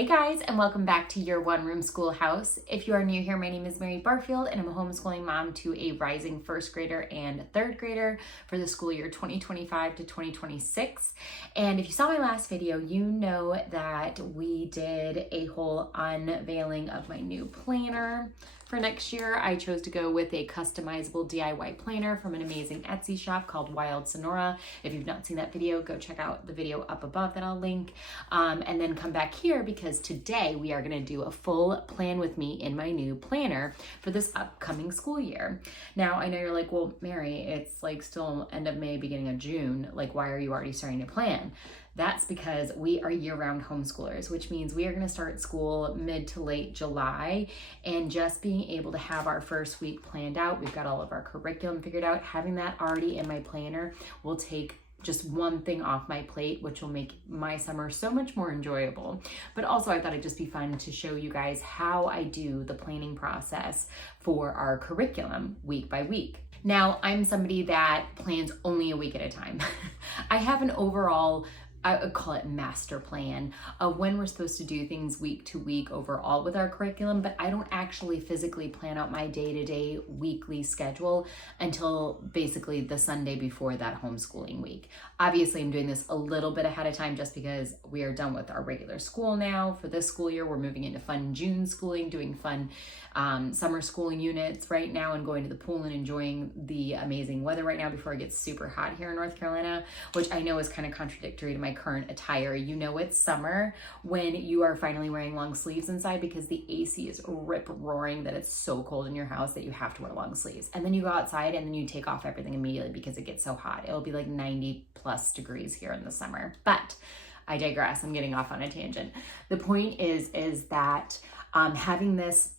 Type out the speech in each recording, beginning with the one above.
Hey guys, and welcome back to your one room schoolhouse. If you are new here, my name is Mary Barfield and I'm a homeschooling mom to a rising first grader and third grader for the school year 2025 to 2026. And if you saw my last video, you know that we did a whole unveiling of my new planner. For next year, I chose to go with a customizable DIY planner from an amazing Etsy shop called Wild Sonora. If you've not seen that video, go check out the video up above that I'll link. And then come back here because today we are gonna do a full plan with me in my new planner for this upcoming school year. Now, I know you're like, well, Mary, it's like still end of May, beginning of June. Like, why are you already starting to plan? That's because we are year-round homeschoolers, which means we are going to start school mid to late July, and just being able to have our first week planned out, we've got all of our curriculum figured out, having that already in my planner will take just one thing off my plate, which will make my summer so much more enjoyable. But also I thought it'd just be fun to show you guys how I do the planning process for our curriculum week by week. Now, I'm somebody that plans only a week at a time. I have an overall, I would call it master plan of when we're supposed to do things week to week overall with our curriculum, but I don't actually physically plan out my day-to-day weekly schedule until basically the Sunday before that homeschooling week. Obviously, I'm doing this a little bit ahead of time just because we are done with our regular school now. For this school year, we're moving into fun June schooling, doing fun summer schooling units right now and going to the pool and enjoying the amazing weather right now before it gets super hot here in North Carolina, which I know is kind of contradictory to my current attire. You know it's summer when you are finally wearing long sleeves inside because the AC is rip roaring that it's so cold in your house that you have to wear long sleeves. And then you go outside and then you take off everything immediately because it gets so hot. It'll be like 90 plus degrees here in the summer. But I digress. I'm getting off on a tangent. The point is that having this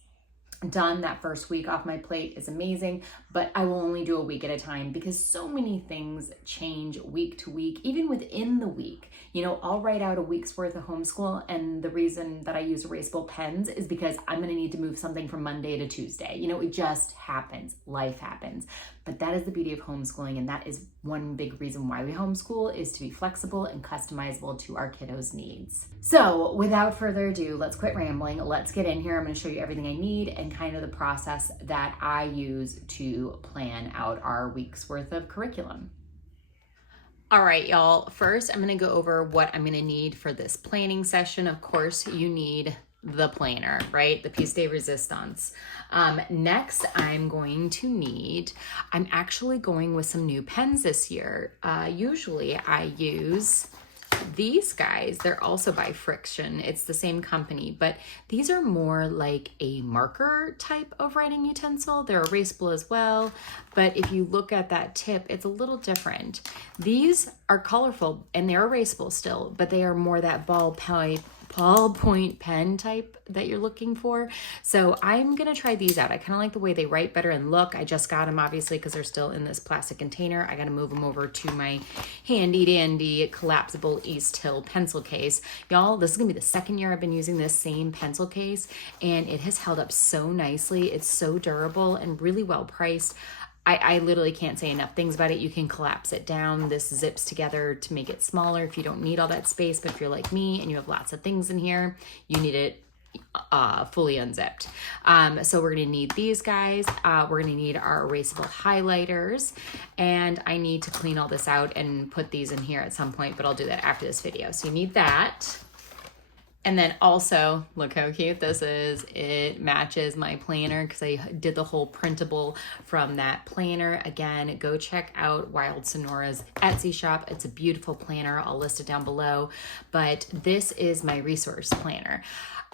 done that first week off my plate is amazing, but I will only do a week at a time because so many things change week to week, even within the week. You know, I'll write out a week's worth of homeschool, and the reason that I use erasable pens is because I'm going to need to move something from Monday to Tuesday. You know, it just happens. Life happens. But that is the beauty of homeschooling, and that is one big reason why we homeschool, is to be flexible and customizable to our kiddos' needs. So without further ado, let's quit rambling. Let's get in here. I'm going to show you everything I need and kind of the process that I use to plan out our week's worth of curriculum. All right, y'all. First, I'm going to go over what I'm going to need for this planning session. Of course, you need the planner, right? The piece de resistance. Next, I'm actually going with some new pens this year. Usually I use these guys. They're also by Friction. It's the same company, but these are more like a marker type of writing utensil. They're erasable as well, but if you look at that tip, it's a little different. These are colorful and they're erasable still, but they are more that ballpoint pen type that you're looking for. So I'm gonna try these out. I kind of like the way they write better and look. I just got them obviously because they're still in this plastic container. I gotta move them over to my handy dandy collapsible East Hill pencil case. Y'all, this is gonna be the second year I've been using this same pencil case and it has held up so nicely. It's so durable and really well priced. I literally can't say enough things about it. You can collapse it down. This zips together to make it smaller if you don't need all that space. But if you're like me and you have lots of things in here, you need it fully unzipped. So we're going to need these guys. We're going to need our erasable highlighters. And I need to clean all this out and put these in here at some point, but I'll do that after this video. So you need that. And then also, look how cute this is. It matches my planner because I did the whole printable from that planner. Again, go check out Wild Sonora's Etsy shop. It's a beautiful planner. I'll list it down below. But this is my resource planner.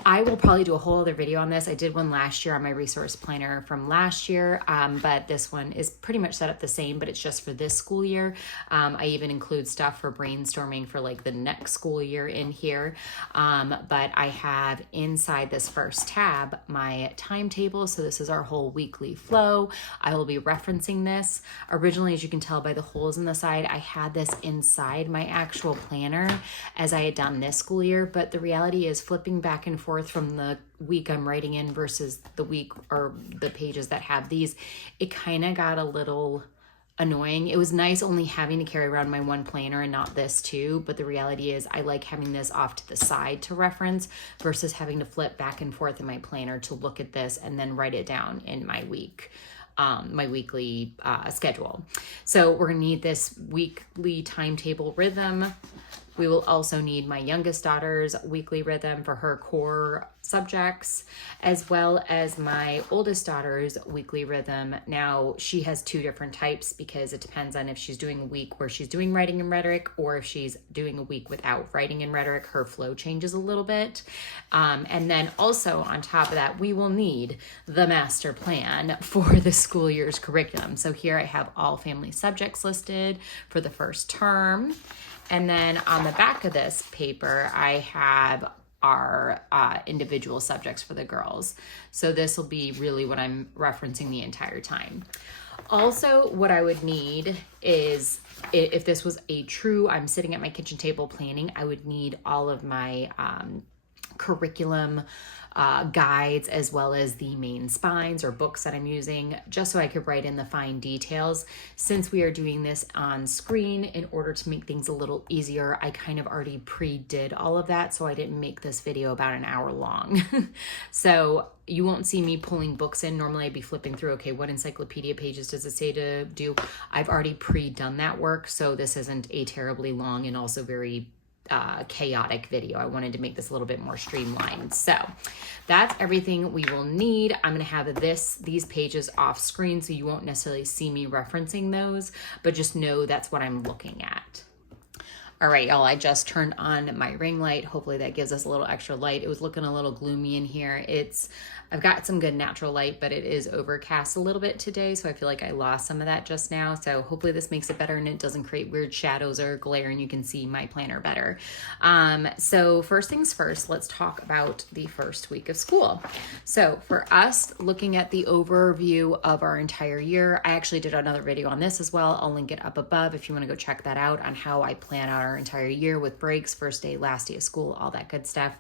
I will probably do a whole other video on this. I did one last year on my resource planner from last year, but this one is pretty much set up the same, but it's just for this school year. I even include stuff for brainstorming for like the next school year in here. But I have inside this first tab my timetable. So this is our whole weekly flow. I will be referencing this. Originally, as you can tell by the holes in the side, I had this inside my actual planner as I had done this school year, but the reality is flipping back and forth from the week I'm writing in versus the week or the pages that have these, it kind of got a little annoying. It was nice only having to carry around my one planner and not this too, but the reality is I like having this off to the side to reference versus having to flip back and forth in my planner to look at this and then write it down in my weekly schedule. So we're gonna need this weekly timetable rhythm. We will also need my youngest daughter's weekly rhythm for her core subjects, as well as my oldest daughter's weekly rhythm. Now, she has two different types because it depends on if she's doing a week where she's doing writing and rhetoric or if she's doing a week without writing and rhetoric. Her flow changes a little bit. And then also on top of that, we will need the master plan for the school year's curriculum. So here I have all family subjects listed for the first term. And then on the back of this paper, I have our individual subjects for the girls. So this will be really what I'm referencing the entire time. Also, what I would need is, if this was a true, I'm sitting at my kitchen table planning, I would need all of my curriculum guides, as well as the main spines or books that I'm using, just so I could write in the fine details. Since we are doing this on screen, in order to make things a little easier, I kind of already pre-did all of that, so I didn't make this video about an hour long. So you won't see me pulling books in. Normally I'd be flipping through, okay, what encyclopedia pages does it say to do? I've already pre-done that work, so this isn't a terribly long and also very chaotic video. I wanted to make this a little bit more streamlined. So that's everything we will need. I'm going to have these pages off screen, so you won't necessarily see me referencing those, but just know that's what I'm looking at. All right, y'all, I just turned on my ring light. Hopefully that gives us a little extra light. It was looking a little gloomy in here. I've got some good natural light, but it is overcast a little bit today, so I feel like I lost some of that just now. So hopefully this makes it better and it doesn't create weird shadows or glare and you can see my planner better. So first things first, let's talk about the first week of school. So for us, looking at the overview of our entire year, I actually did another video on this as well. I'll link it up above if you want to go check that out on how I plan out our entire year with breaks, first day, last day of school, all that good stuff.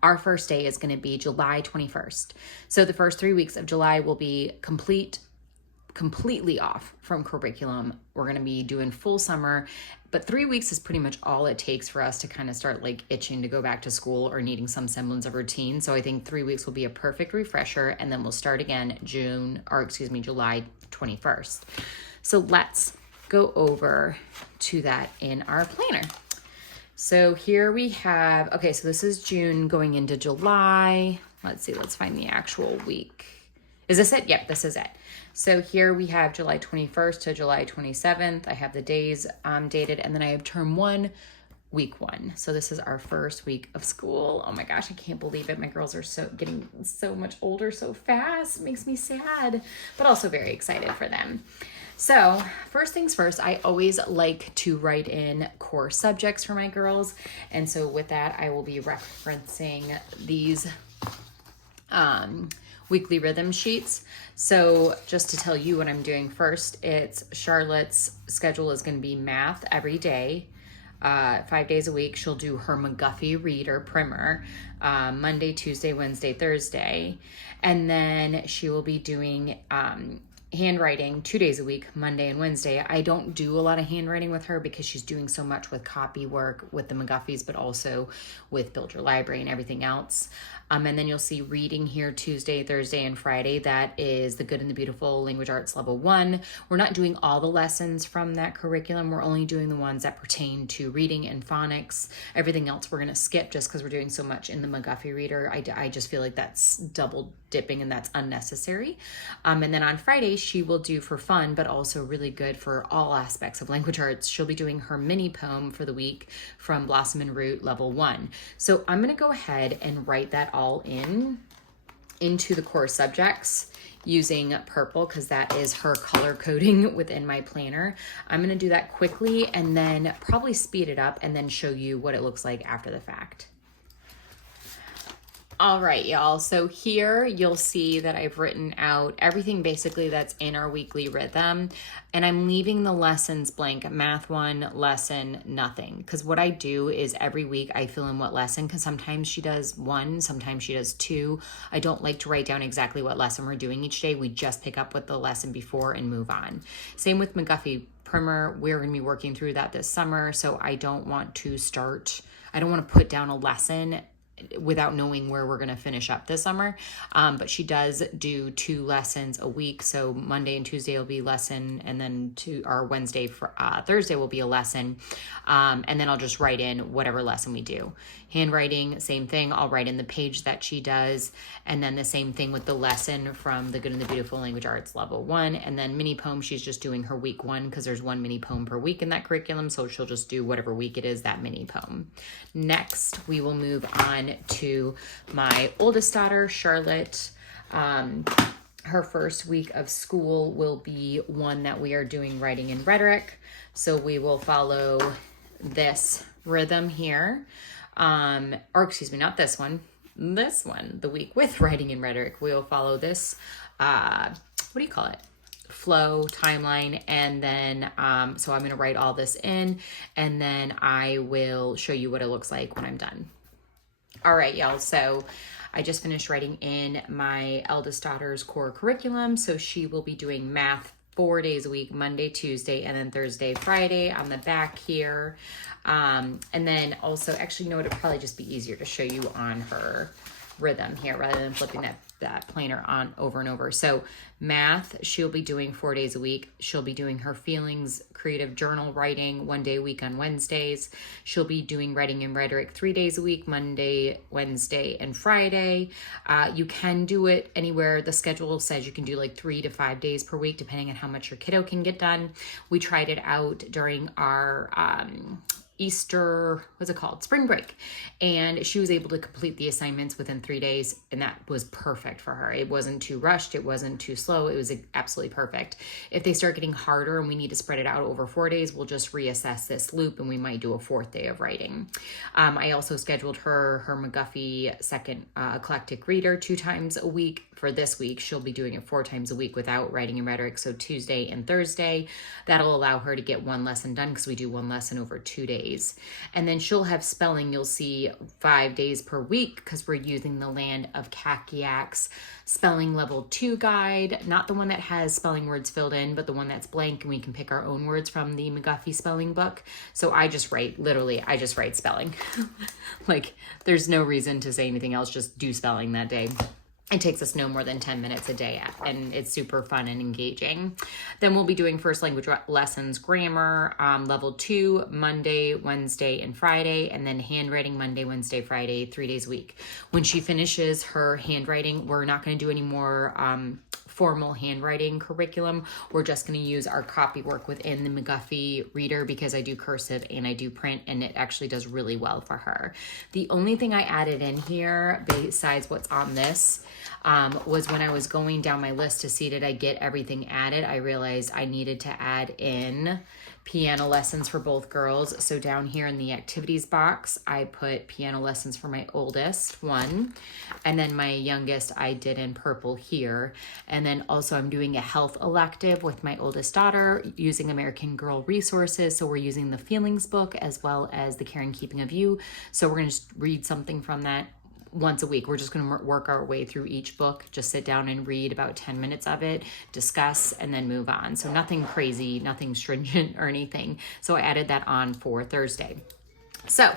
Our first day is going to be July 21st. So the first 3 weeks of July will be completely off from curriculum. We're going to be doing full summer, but 3 weeks is pretty much all it takes for us to kind of start like itching to go back to school or needing some semblance of routine. So I think 3 weeks will be a perfect refresher, and then we'll start again July 21st. So let's go over to that in our planner. So here we have, okay, so this is June going into July. Let's see, let's find the actual week. Is this it? Yep, this is it. So here we have July 21st to July 27th. I have the days dated, and then I have term 1, week 1. So this is our first week of school. Oh my gosh, I can't believe it. My girls are getting so much older so fast. It makes me sad, but also very excited for them. So first things first, I always like to write in core subjects for my girls. And so with that, I will be referencing these weekly rhythm sheets. So just to tell you what I'm doing first, it's Charlotte's schedule is going to be math every day. 5 days a week. She'll do her McGuffey reader primer, Monday, Tuesday, Wednesday, Thursday. And then she will be doing, handwriting 2 days a week, Monday and Wednesday. I don't do a lot of handwriting with her because she's doing so much with copy work with the McGuffies, but also with Build Your Library and everything else. And then you'll see reading here Tuesday, Thursday, and Friday. That is the Good and the Beautiful Language Arts Level 1. We're not doing all the lessons from that curriculum. We're only doing the ones that pertain to reading and phonics. Everything else we're going to skip just because we're doing so much in the McGuffey reader. I just feel like that's double dipping and that's unnecessary. And then on Friday, she will do for fun, but also really good for all aspects of language arts. She'll be doing her mini poem for the week from Blossom and Root Level 1. So I'm going to go ahead and write that all into the core subjects using purple because that is her color coding within my planner. I'm going to do that quickly and then probably speed it up and then show you what it looks like after the fact. All right, y'all. So here you'll see that I've written out everything basically that's in our weekly rhythm, and I'm leaving the lessons blank. Math 1 lesson, nothing. Because what I do is every week I fill in what lesson, because sometimes she does 1, sometimes she does 2. I don't like to write down exactly what lesson we're doing each day. We just pick up with the lesson before and move on. Same with McGuffey Primer. We're going to be working through that this summer, so I don't want to put down a lesson without knowing where we're going to finish up this summer. But she does do 2 lessons a week. So Monday and Tuesday will be lesson, and then Wednesday for Thursday will be a lesson. And then I'll just write in whatever lesson we do. Handwriting, same thing. I'll write in the page that she does. And then the same thing with the lesson from the Good and the Beautiful Language Arts Level 1. And then mini poem, she's just doing her week 1, because there's 1 mini poem per week in that curriculum. So she'll just do whatever week it is, that mini poem. Next, we will move on to my oldest daughter, Charlotte. Her first week of school will be one that we are doing writing and rhetoric. So we will follow this rhythm here. Or excuse me, not this one, the week with writing and rhetoric. We will follow this, flow timeline. And then, so I'm going to write all this in, and then I will show you what it looks like when I'm done. All right, y'all. So I just finished writing in my eldest daughter's core curriculum. So she will be doing math 4 days a week, Monday, Tuesday, and then Thursday, Friday on the back here. And then also, actually, you know what, it'd probably just be easier to show you on her rhythm here rather than flipping that planner on over and over. So math, she'll be doing 4 days a week. She'll be doing her feelings, creative journal writing 1 day a week on Wednesdays. She'll be doing writing and rhetoric 3 days a week, Monday, Wednesday, and Friday. You can do it anywhere. The schedule says you can do like 3 to 5 days per week, depending on how much your kiddo can get done. We tried it out during our Easter, spring break. And she was able to complete the assignments within 3 days, and that was perfect for her. It wasn't too rushed. It wasn't too slow. It was absolutely perfect. If they start getting harder and we need to spread it out over 4 days, we'll just reassess this loop and we might do a 4th day of writing. I also scheduled her McGuffey second eclectic reader 2 times a week. For this week, she'll be doing it 4 times a week without writing and rhetoric, so Tuesday and Thursday. That'll allow her to get 1 lesson done, because we do 1 lesson over 2 days. And then she'll have spelling, you'll see 5 days per week, because we're using the Land of Kakiak's spelling level 2 guide, not the one that has spelling words filled in, but the one that's blank, and we can pick our own words from the McGuffey spelling book. So I just write spelling. Like, there's no reason to say anything else, just do spelling that day. It takes us no more than 10 minutes a day, and it's super fun and engaging. Then we'll be doing first language lessons, grammar, level 2, Monday, Wednesday, and Friday, and then handwriting Monday, Wednesday, Friday, 3 days a week. When she finishes her handwriting, we're not going to do any more formal handwriting curriculum. We're just going to use our copy work within the McGuffey reader, because I do cursive and I do print, and it actually does really well for her. The only thing I added in here besides what's on this was when I was going down my list to see did I get everything added, I realized I needed to add in piano lessons for both girls. So down here in the activities box, I put piano lessons for my oldest one, and then my youngest I did in purple here. And then also I'm doing a health elective with my oldest daughter using American Girl resources. So we're using the feelings book as well as the Care and Keeping of You. So we're going to just read something from that once a week. We're just going to work our way through each book, just sit down and read about 10 minutes of it, discuss, and then move on. So nothing crazy, nothing stringent or anything. So I added that on for Thursday. So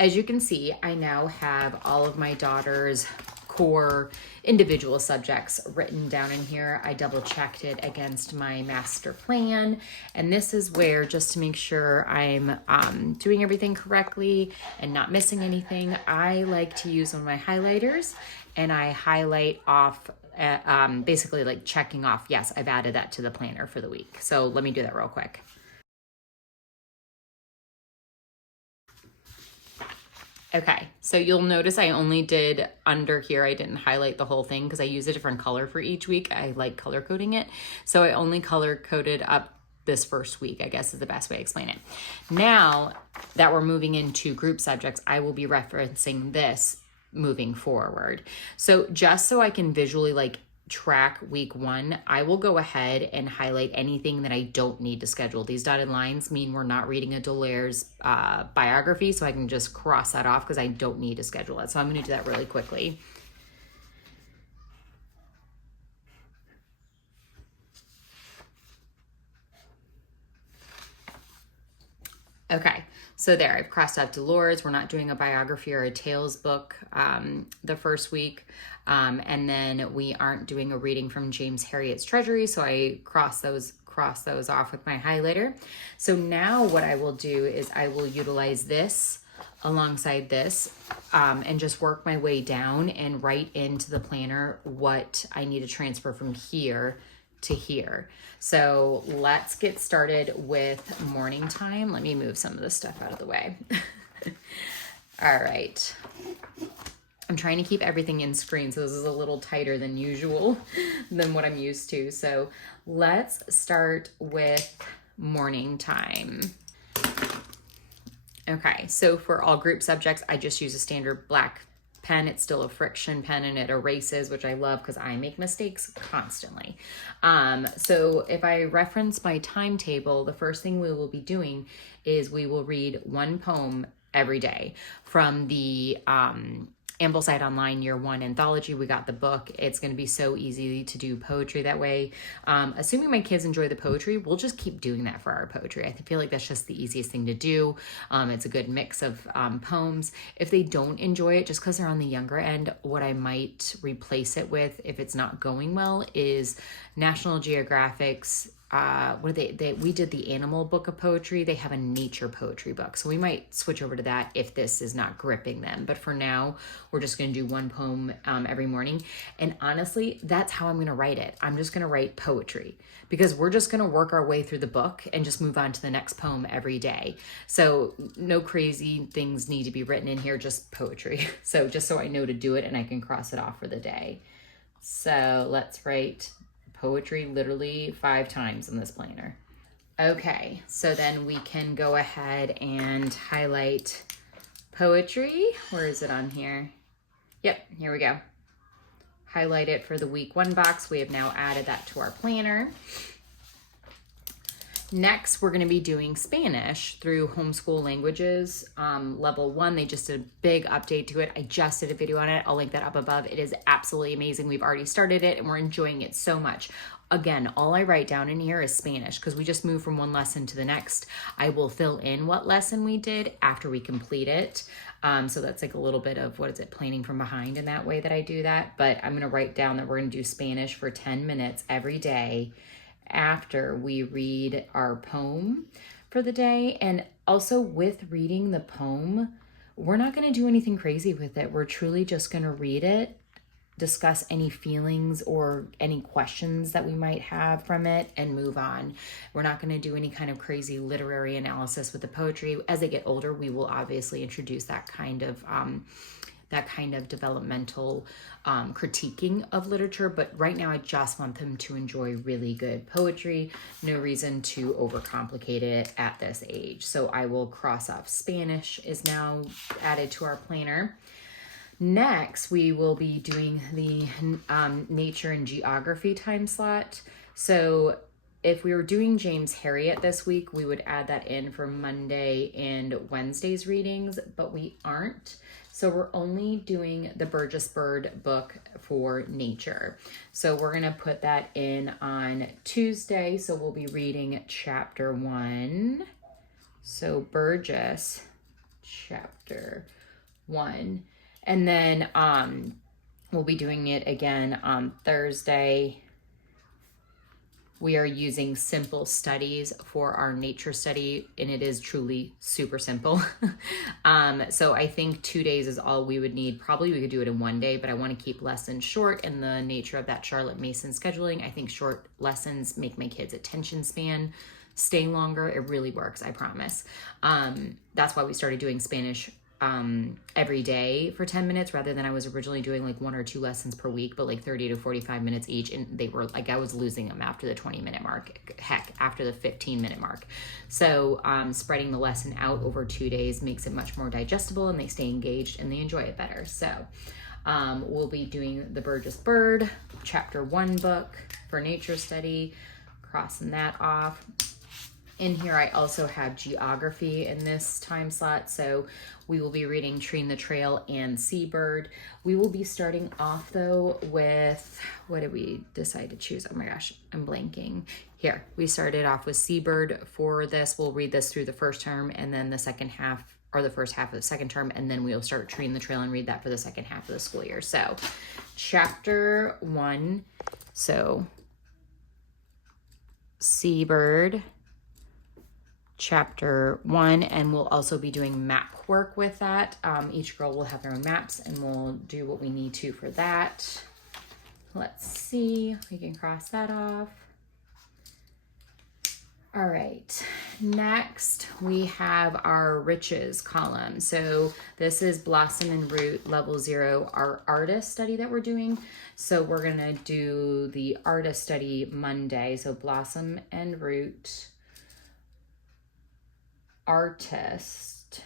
as you can see, I now have all of my daughter's core individual subjects written down in here. I double checked it against my master plan, and this is where, just to make sure I'm doing everything correctly and not missing anything, I like to use one of my highlighters, and I highlight off basically like checking off, yes, I've added that to the planner for the week. So let me do that real quick. Okay, so you'll notice I only did under here. I didn't highlight the whole thing because I use a different color for each week. I like color coding it. So I only color coded up this first week, I guess is the best way to explain it. Now that we're moving into group subjects, I will be referencing this moving forward. So just so I can visually like track week 1, I will go ahead and highlight anything that I don't need to schedule. These dotted lines mean we're not reading a Dolaire's biography, so I can just cross that off because I don't need to schedule it. So I'm going to do that really quickly. Okay, so there, I've crossed out Dolores. We're not doing a biography or a tales book the first week. And then we aren't doing a reading from James Herriot's Treasury, so I cross those off with my highlighter. So now what I will do is I will utilize this alongside this and just work my way down and write into the planner what I need to transfer from here to here. So let's get started with morning time. Let me move some of this stuff out of the way. All right. I'm trying to keep everything in screen, so this is a little tighter than usual than what I'm used to. So let's start with morning time. Okay, so for all group subjects, I just use a standard black pen. It's still a friction pen and it erases, which I love because I make mistakes constantly. So if I reference my timetable, the first thing we will be doing is we will read one poem every day from the Ambleside Online Year 1 anthology. We got the book. It's going to be so easy to do poetry that way. Assuming my kids enjoy the poetry, we'll just keep doing that for our poetry. I feel like that's just the easiest thing to do. It's a good mix of poems. If they don't enjoy it, just because they're on the younger end, what I might replace it with, if it's not going well, is National Geographic's we did the animal book of poetry. They have a nature poetry book. So we might switch over to that if this is not gripping them. But for now, we're just going to do one poem every morning. And honestly, that's how I'm going to write it. I'm just going to write poetry because we're just going to work our way through the book and just move on to the next poem every day. So no crazy things need to be written in here, just poetry. So just so I know to do it and I can cross it off for the day. So let's write poetry literally 5 times in this planner. Okay, so then we can go ahead and highlight poetry. Where is it on here? Yep, here we go. Highlight it for the week 1 box. We have now added that to our planner. Next, we're going to be doing Spanish through Homeschool Languages. Level 1, they just did a big update to it. I just did a video on it. I'll link that up above. It is absolutely amazing. We've already started it and we're enjoying it so much. Again, all I write down in here is Spanish because we just move from one lesson to the next. I will fill in what lesson we did after we complete it. So that's like a little bit of, planning from behind in that way that I do that. But I'm going to write down that we're going to do Spanish for 10 minutes every day after we read our poem for the day. And also with reading the poem, we're not going to do anything crazy with it. We're truly just going to read it, discuss any feelings or any questions that we might have from it, and move on. We're not going to do any kind of crazy literary analysis with the poetry. As they get older, we will obviously introduce that kind of developmental critiquing of literature, but right now I just want them to enjoy really good poetry. No reason to overcomplicate it at this age. So I will cross off Spanish is now added to our planner. Next, we will be doing the nature and geography time slot. So if we were doing James Herriot this week, we would add that in for Monday and Wednesday's readings, but we aren't. So we're only doing the Burgess Bird book for nature. So we're going to put that in on Tuesday. So we'll be reading chapter 1. So Burgess, chapter 1. And then we'll be doing it again on Thursday. We are using Simple Studies for our nature study, and it is truly super simple. So I think 2 days is all we would need. Probably we could do it in 1 day, but I want to keep lessons short in the nature of that Charlotte Mason scheduling. I think short lessons make my kids' attention span stay longer. It really works, I promise. That's why we started doing Spanish every day for 10 minutes rather than I was originally doing like 1 or 2 lessons per week, but like 30 to 45 minutes each. And they were like, I was losing them after the 20-minute mark, heck, after the 15-minute mark. So spreading the lesson out over 2 days makes it much more digestible, and they stay engaged and they enjoy it better. So we'll be doing the Burgess Bird, chapter 1 book for nature study, crossing that off. In here, I also have geography in this time slot, so we will be reading Tree the Trail and Seabird. We will be starting off, though, with, what did we decide to choose? Oh my gosh, I'm blanking. Here, we started off with Seabird for this. We'll read this through the first term, and then the second half, or the first half of the second term, and then we'll start Tree the Trail and read that for the second half of the school year. So, chapter 1, so Seabird, chapter 1, and we'll also be doing map work with that. Each girl will have their own maps, and we'll do what we need to for that. Let's see, we can cross that off. All right, next we have our riches column. So this is Blossom and Root level 0, our artist study that we're doing. So we're gonna do the artist study Monday. So Blossom and Root artist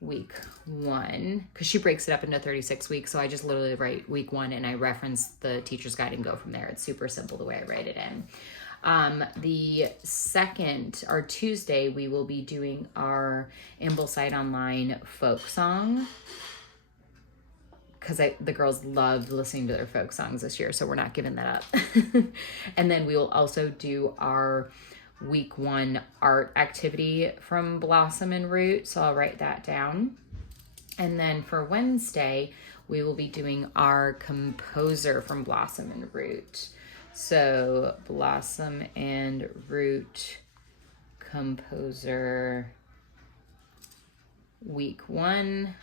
week 1, because she breaks it up into 36 weeks. So I just literally write week 1 and I reference the teacher's guide and go from there. It's super simple the way I write it in. The second, our Tuesday, we will be doing our Ambleside Online folk song, because the girls loved listening to their folk songs this year, so we're not giving that up. And then we will also do our week 1 art activity from Blossom and Root, so I'll write that down. And then for Wednesday, we will be doing our composer from Blossom and Root. So Blossom and Root composer week 1.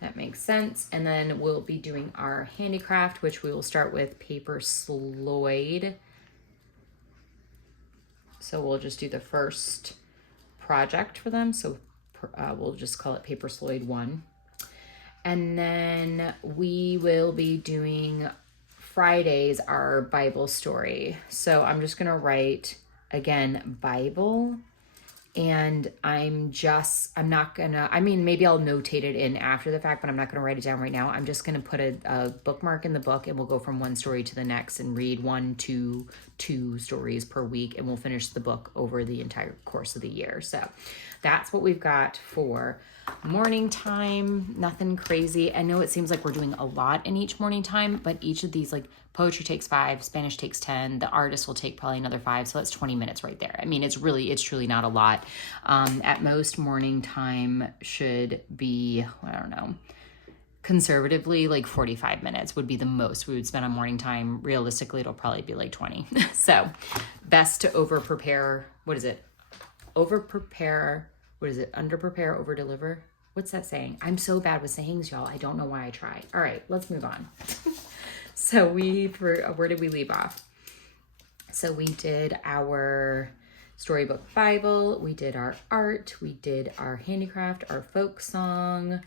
That makes sense. And then we'll be doing our handicraft, which we will start with Paper Sloyd. So we'll just do the first project for them. So we'll just call it Paper Sloyd 1. And then we will be doing Fridays our Bible story. So I'm just going to write, again, Bible. And maybe I'll notate it in after the fact, but I'm not going to write it down right now. I'm just going to put a bookmark in the book, and we'll go from one story to the next and read 1 to 2 stories per week, and we'll finish the book over the entire course of the year. So that's what we've got for morning time. Nothing crazy. I know it seems like we're doing a lot in each morning time, but each of these, like poetry takes 5, Spanish takes 10, the artist will take probably another 5, so that's 20 minutes right there. I mean, it's truly not a lot. At most, morning time should be, I don't know, conservatively like 45 minutes would be the most we would spend on morning time. Realistically, it'll probably be like 20. So best to over prepare. What is it? Over prepare. What is it? Under prepare, over deliver. What's that saying? I'm so bad with sayings, y'all. I don't know why I try. All right, let's move on. So where did we leave off? So we did our storybook Bible, we did our art, we did our handicraft, our folk song,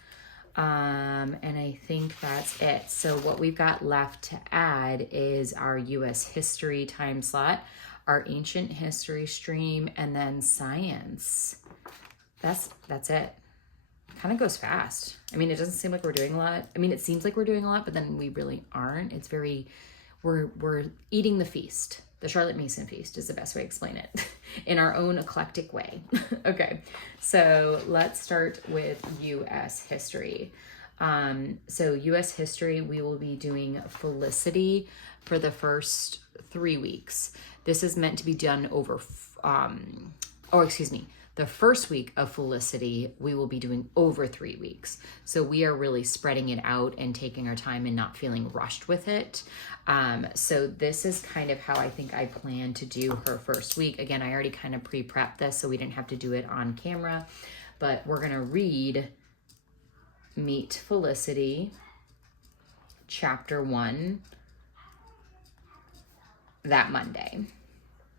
and I think that's it. So what we've got left to add is our U.S. history time slot, our ancient history stream, and then science. That's it. Kind of goes fast. I mean, it doesn't seem like we're doing a lot. I mean, it seems like we're doing a lot, but then we really aren't. It's very, we're eating the feast. The Charlotte Mason feast is the best way to explain it in our own eclectic way. Okay, so let's start with U.S. history. So U.S. history, we will be doing Felicity for the first 3 weeks. This is meant to be done over, the first week of Felicity, we will be doing over 3 weeks. So we are really spreading it out and taking our time and not feeling rushed with it. So this is kind of how I think I plan to do her first week. Again, I already kind of pre-prepped this, so we didn't have to do it on camera. But we're going to read Meet Felicity, chapter 1, that Monday.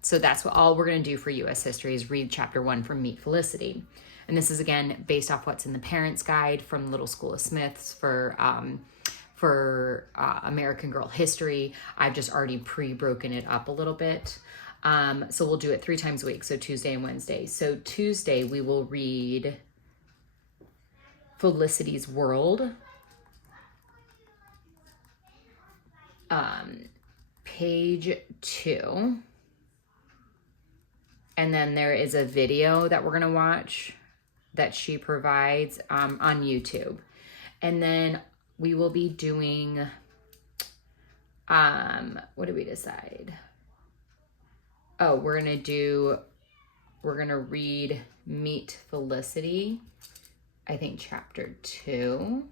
So that's what all we're going to do for US history is read chapter 1 from Meet Felicity. And this is, again, based off what's in the Parents Guide from Little School of Smiths for American Girl History. I've just already pre-broken it up a little bit. So we'll do it 3 times a week, so Tuesday and Wednesday. So Tuesday we will read Felicity's World, page 2. And then there is a video that we're going to watch that she provides on YouTube. And then we will be doing, what did we decide? Oh, we're going to read Meet Felicity, I think chapter 2.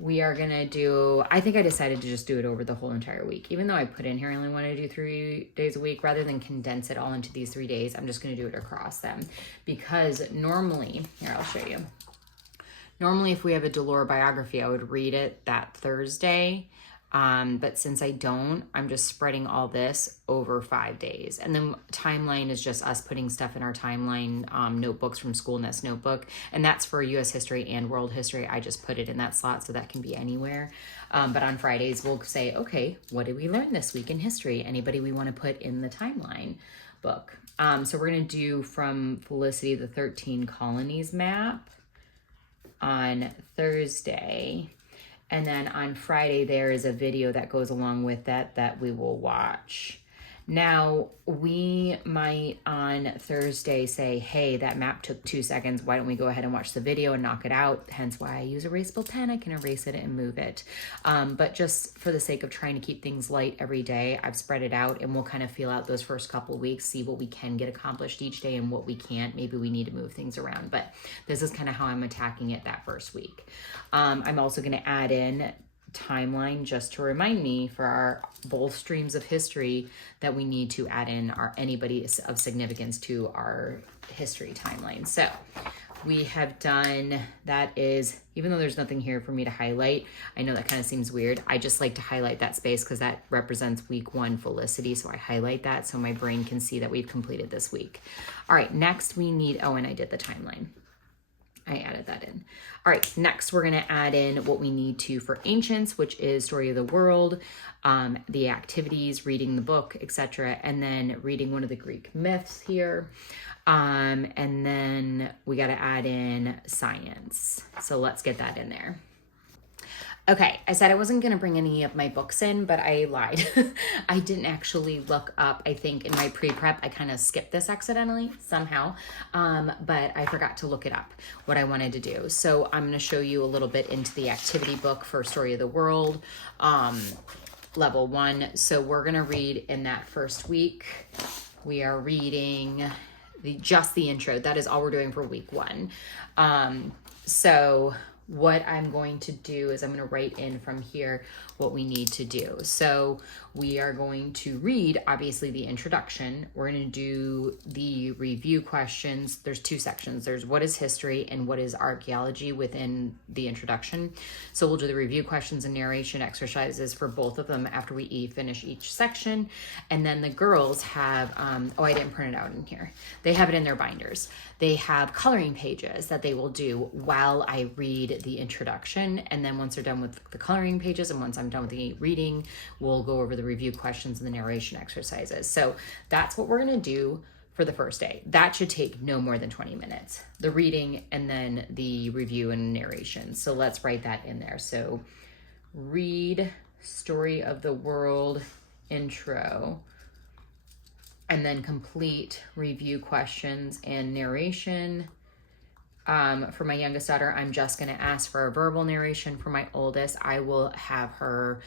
We are going to do, I think I decided to just do it over the whole entire week. Even though I put in here I only want to do 3 days a week, rather than condense it all into these 3 days, I'm just going to do it across them. Because normally, here, I'll show you. Normally, if we have a Delora biography, I would read it that Thursday. But since I don't, I'm just spreading all this over 5 days. And then timeline is just us putting stuff in our timeline notebooks from School Nest Notebook. And that's for US history and world history. I just put it in that slot so that can be anywhere. But on Fridays, we'll say, okay, what did we learn this week in history? Anybody we want to put in the timeline book. So we're going to do from Felicity, the 13 colonies map on Thursday. And then on Friday, there is a video that goes along with that we will watch. Now, we might on Thursday say, hey, that map took 2 seconds. Why don't we go ahead and watch the video and knock it out? Hence why I use erasable pen. I can erase it and move it. But just for the sake of trying to keep things light every day, I've spread it out, and we'll kind of feel out those first couple of weeks, see what we can get accomplished each day and what we can't. Maybe we need to move things around. But this is kind of how I'm attacking it that first week. I'm also going to add in timeline just to remind me for our both streams of history that we need to add in anybody of significance to our history timeline. So we have done, that is, even though there's nothing here for me to highlight, I know that kind of seems weird. I just like to highlight that space because that represents week 1 Felicity. So I highlight that so my brain can see that we've completed this week. All right, next we need, oh, and I did the timeline. I added that in. All right, next we're going to add in what we need to for Ancients, which is Story of the World, the activities, reading the book, etc., and then reading one of the Greek myths here. And then we got to add in science. So let's get that in there. Okay, I said I wasn't going to bring any of my books in, but I lied. I didn't actually look up, I think in my pre-prep, I kind of skipped this accidentally somehow, but I forgot to look it up, what I wanted to do. So I'm going to show you a little bit into the activity book for Story of the World, level 1. So we're going to read in that first week. We are reading just the intro. That is all we're doing for week 1. So what I'm going to do is I'm going to write in from here what we need to do. So we are going to read, obviously, the introduction. We're going to do the review questions. There's 2 sections. There's what is history and what is archaeology within the introduction. So we'll do the review questions and narration exercises for both of them after we finish each section. And then the girls have, oh, I didn't print it out in here. They have it in their binders. They have coloring pages that they will do while I read the introduction. And then once they're done with the coloring pages and once I'm done with the reading, we'll go over the review questions and the narration exercises. So that's what we're going to do for the first day. That should take no more than 20 minutes, the reading and then the review and narration. So let's write that in there. So read Story of the World intro, and then complete review questions and narration. For my youngest daughter, I'm just going to ask for a verbal narration. For my oldest, I will have her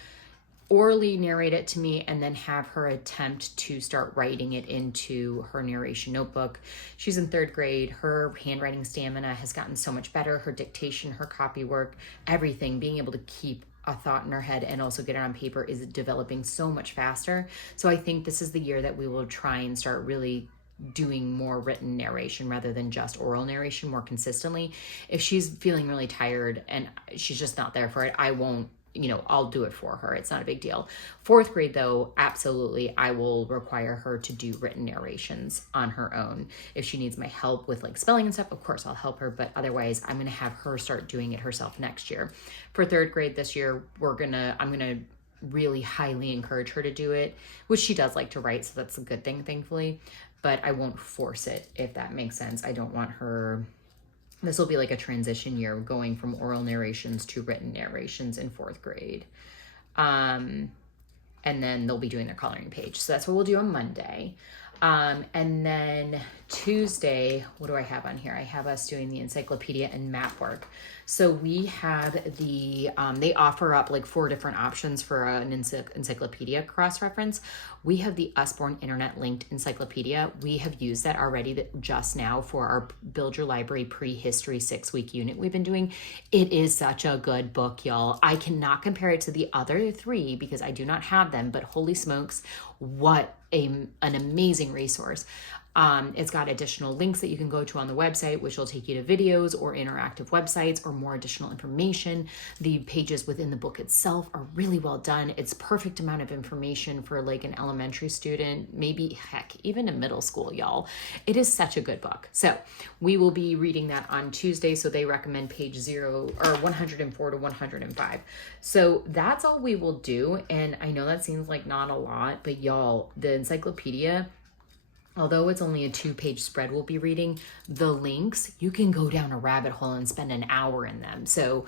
orally narrate it to me and then have her attempt to start writing it into her narration notebook. She's in 3rd grade. Her handwriting stamina has gotten so much better. Her dictation, her copy work, everything, being able to keep a thought in her head and also get it on paper is developing so much faster. So I think this is the year that we will try and start really doing more written narration rather than just oral narration more consistently. If she's feeling really tired and she's just not there for it, I won't you know, I'll do it for her. It's not a big deal. Fourth grade though, absolutely, I will require her to do written narrations on her own. If she needs my help with like spelling and stuff, of course I'll help her, but otherwise I'm going to have her start doing it herself next year. For third grade this year, I'm going to really highly encourage her to do it, which she does like to write, so that's a good thing, thankfully, but I won't force it, if that makes sense. I don't want her, this will be like a transition year going from oral narrations to written narrations in fourth grade. And then they'll be doing their coloring page. So that's what we'll do on Monday. And then Tuesday, what do I have on here? I have us doing the encyclopedia and map work. So we have they offer up like 4 different options for an encyclopedia cross-reference. We have the Usborne Internet linked encyclopedia. We have used that already just now for our Build Your Library Prehistory 6-week unit we've been doing. It is such a good book, y'all. I cannot compare it to the other 3 because I do not have them, but holy smokes, what an amazing resource. It's got additional links that you can go to on the website, which will take you to videos or interactive websites or more additional information. The pages within the book itself are really well done. It's perfect amount of information for like an elementary student, maybe heck, even a middle school, y'all. It is such a good book. So we will be reading that on Tuesday. So they recommend page 104 to 105. So that's all we will do. And I know that seems like not a lot, but y'all, the encyclopedia, although it's only a 2-page spread we'll be reading, the links, you can go down a rabbit hole and spend an hour in them. So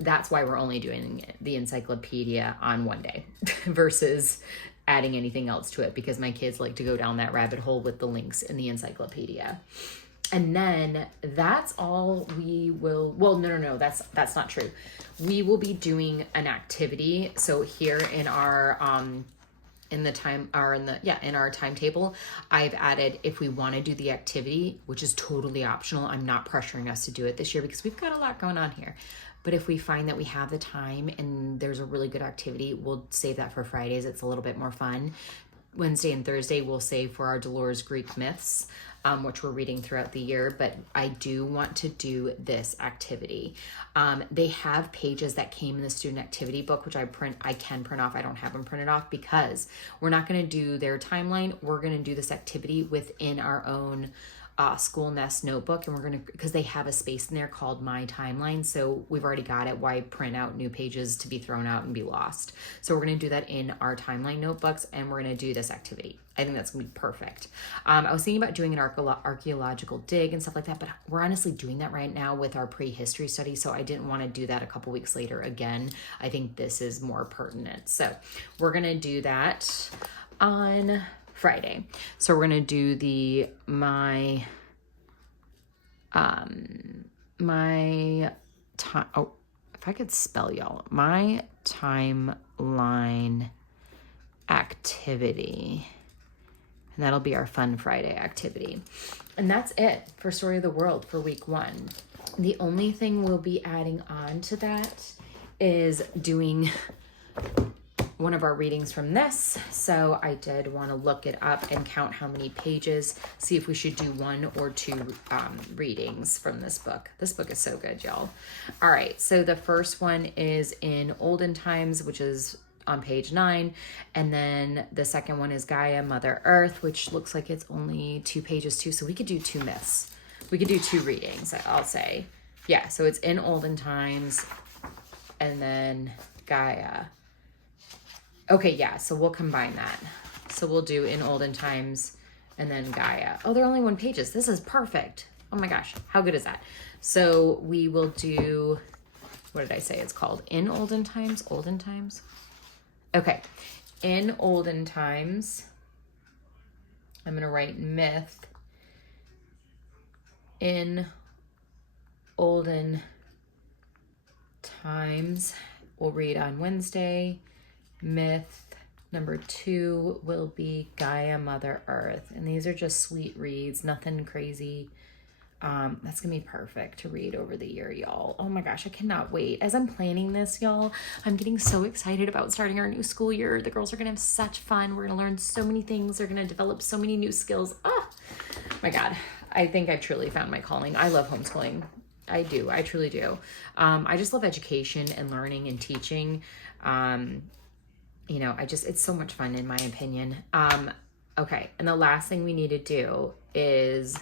that's why we're only doing the encyclopedia on one day versus adding anything else to it, because my kids like to go down that rabbit hole with the links in the encyclopedia. And then that's all we will, well, no, that's not true. We will be doing an activity. So here in our, in our timetable, I've added, if we want to do the activity, which is totally optional, I'm not pressuring us to do it this year because we've got a lot going on here. But if we find that we have the time and there's a really good activity, we'll save that for Fridays. It's a little bit more fun. Wednesday and Thursday we'll save for our Dolores Greek myths, which we're reading throughout the year, but I do want to do this activity. They have pages that came in the student activity book, which I can print off. I don't have them printed off because we're not going to do their timeline. We're going to do this activity within our own School Nest notebook, and we're going to, because they have a space in there called My Timeline, so we've already got it. Why print out new pages to be thrown out and be lost? So we're going to do that in our timeline notebooks, and we're going to do this activity. I think that's going to be perfect. I was thinking about doing an archaeological dig and stuff like that, but we're honestly doing that right now with our prehistory study, so I didn't want to do that a couple weeks later again. I think this is more pertinent. So we're going to do that on Friday. So we're going to do my time, if I could spell, y'all, my timeline activity. And that'll be our Fun Friday activity. And that's it for Story of the World for week 1. The only thing we'll be adding on to that is doing one of our readings from this. So I did want to look it up and count how many pages, see if we should do 1 or 2 readings from this book. This book is so good, y'all. All right, so the first one is in Olden Times, which is on page 9, and then the second one is Gaia, Mother Earth, which looks like it's only 2 pages too, so we could do 2 myths. We could do 2 readings, I'll say. Yeah, so it's in Olden Times, and then Gaia. Okay, yeah, so we'll combine that. So we'll do in Olden Times and then Gaia. Oh, they're only 1 pages. This is perfect. Oh my gosh, how good is that? So we will do, what did I say it's called? In Olden Times? Olden Times? Okay, in Olden Times, I'm going to write myth. In Olden Times, we'll read on Wednesday. Myth number 2 will be Gaia, Mother Earth. And these are just sweet reads, nothing crazy. That's gonna be perfect to read over the year, y'all. Oh my gosh, I cannot wait. As I'm planning this, y'all, I'm getting so excited about starting our new school year. The girls are gonna have such fun. We're gonna learn so many things. They're gonna develop so many new skills. Oh my God, I think I've truly found my calling. I love homeschooling. I do. I truly do. I just love education and learning and teaching. It's so much fun in my opinion. Okay. And the last thing we need to do is,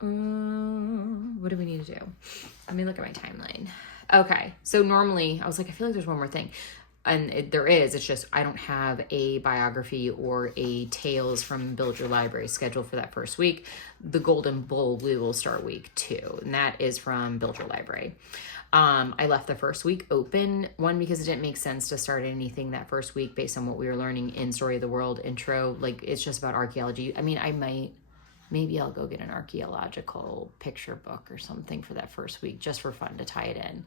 what do we need to do? Let me look at my timeline. Okay. So normally I was like, I feel like there's one more thing. And there is, it's just I don't have a biography or a tales from Build Your Library scheduled for that first week. The Golden Bull, we will start week 2, and that is from Build Your Library. I left the first week open, one, because it didn't make sense to start anything that first week based on what we were learning in Story of the World intro. Like, it's just about archaeology. I mean, maybe I'll go get an archaeological picture book or something for that first week just for fun to tie it in.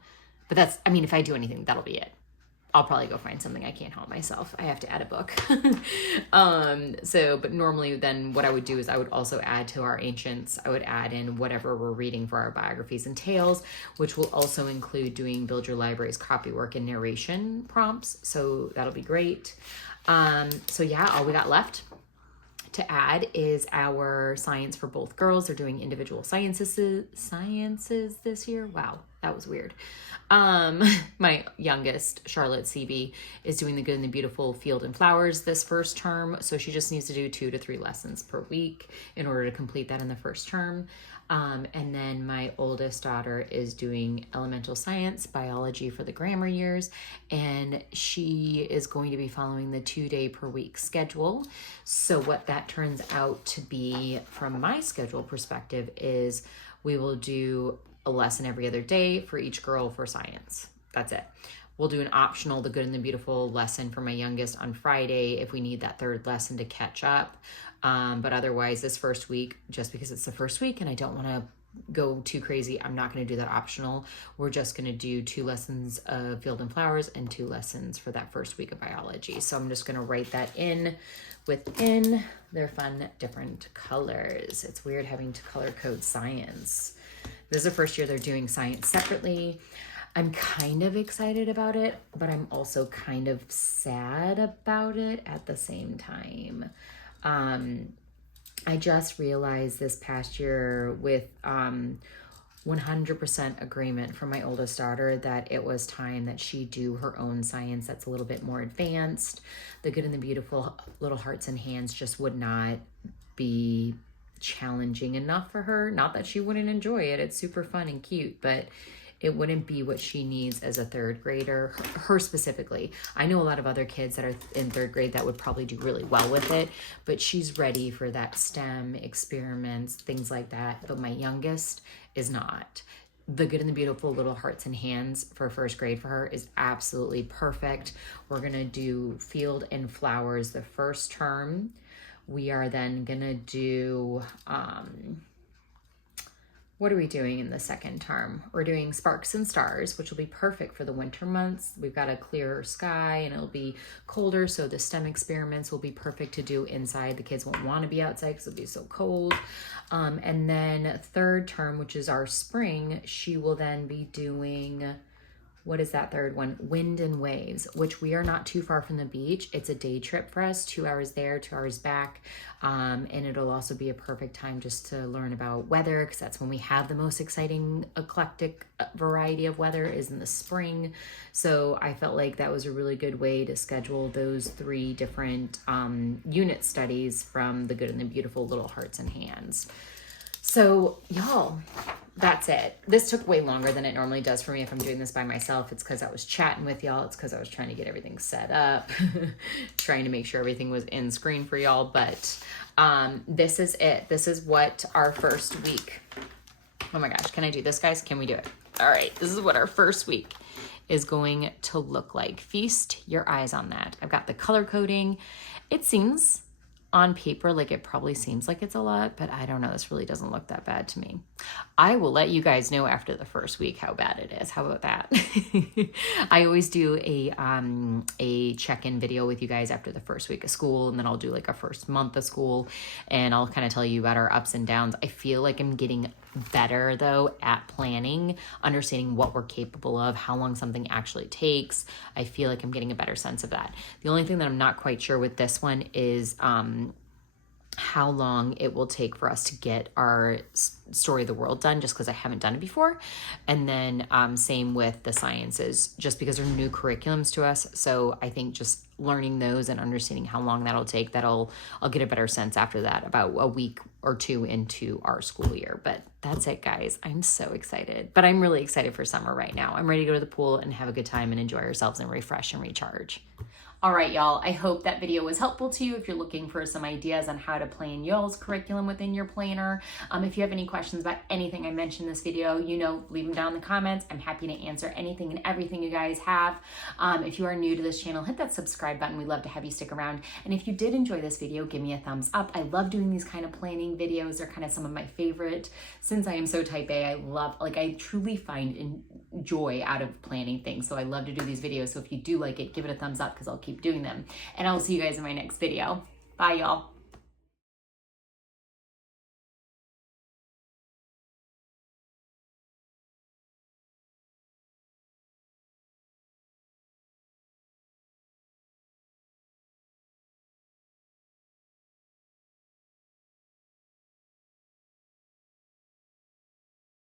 But if I do anything, that'll be it. I'll probably go find something. I can't help myself. I have to add a book. But normally then what I would do is I would also add to our ancients. I would add in whatever we're reading for our biographies and tales, which will also include doing Build Your Library's copywork and narration prompts. So that'll be great. All we got left to add is our science for both girls. They're doing individual sciences this year. Wow, that was weird. My youngest, Charlotte CB, is doing the Good and the Beautiful Field and Flowers this first term. So she just needs to do 2 to 3 lessons per week in order to complete that in the first term. And then my oldest daughter is doing elemental science, biology for the grammar years, and she is going to be following the 2-day per week schedule. So what that turns out to be from my schedule perspective is we will do a lesson every other day for each girl for science. That's it. We'll do an optional The Good and the Beautiful lesson for my youngest on Friday if we need that 3rd lesson to catch up. But otherwise this first week, just because it's the first week and I don't want to go too crazy, I'm not going to do that optional. We're just going to do 2 lessons of Field and Flowers and 2 lessons for that first week of biology. So I'm just going to write that in within their fun different colors. It's weird having to color code science. This is the first year they're doing science separately. I'm kind of excited about it, but I'm also kind of sad about it at the same time. I just realized this past year with 100% agreement from my oldest daughter that it was time that she do her own science that's a little bit more advanced. The Good and the Beautiful Little Hearts and Hands just would not be challenging enough for her. Not that she wouldn't enjoy it. It's super fun and cute, but it wouldn't be what she needs as a 3rd grader, her specifically. I know a lot of other kids that are in 3rd grade that would probably do really well with it, but she's ready for that STEM experiments, things like that. But my youngest is not. The Good and the Beautiful Little Hearts and Hands for 1st grade for her is absolutely perfect. We're going to do Field and Flowers the first term. We are then going to do, what are we doing in the second term? We're doing Sparks and Stars, which will be perfect for the winter months. We've got a clearer sky and it'll be colder, so the STEM experiments will be perfect to do inside. The kids won't want to be outside because it'll be so cold. And then 3rd term, which is our spring, she will then be doing, what is that 3rd one? Wind and Waves, which we are not too far from the beach. It's a day trip for us, 2 hours there, 2 hours back. And it'll also be a perfect time just to learn about weather, because that's when we have the most exciting, eclectic variety of weather is in the spring. So I felt like that was a really good way to schedule those 3 different unit studies from The Good and the Beautiful Little Hearts and Hands. So y'all, that's it. This took way longer than it normally does for me if I'm doing this by myself. It's because I was chatting with y'all. It's because I was trying to get everything set up, trying to make sure everything was in screen for y'all. But this is it. This is what our first week. Oh my gosh, can I do this, guys? Can we do it? All right, this is what our first week is going to look like. Feast your eyes on that. I've got the color coding. It seems on paper like it probably seems like it's a lot, but I don't know. This really doesn't look that bad to me. I will let you guys know after the first week how bad it is. How about that? I always do a check-in video with you guys after the first week of school, and then I'll do like a first month of school, and I'll kind of tell you about our ups and downs. I feel like I'm getting better though at planning, understanding what we're capable of, how long something actually takes. I feel like I'm getting a better sense of that. The only thing that I'm not quite sure with this one is how long it will take for us to get our story of the world done, just because I haven't done it before. And then same with the sciences, just because they're new curriculums to us. So I think just learning those and understanding how long that'll take, I'll get a better sense after that, about a week or two into our school year. But that's it, guys. I'm so excited. But I'm really excited for summer right now. I'm ready to go to the pool and have a good time and enjoy ourselves and refresh and recharge. All right, y'all, I hope that video was helpful to you if you're looking for some ideas on how to plan y'all's curriculum within your planner. If you have any questions about anything I mentioned in this video, leave them down in the comments. I'm happy to answer anything and everything you guys have. If you are new to this channel, hit that subscribe button. We'd love to have you stick around. And if you did enjoy this video, give me a thumbs up. I love doing these kind of planning videos. They're kind of some of my favorite. Since I am so type A, I truly find joy out of planning things. So I love to do these videos. So if you do like it, give it a thumbs up, because I'll keep doing them. And I'll see you guys in my next video. Bye, y'all.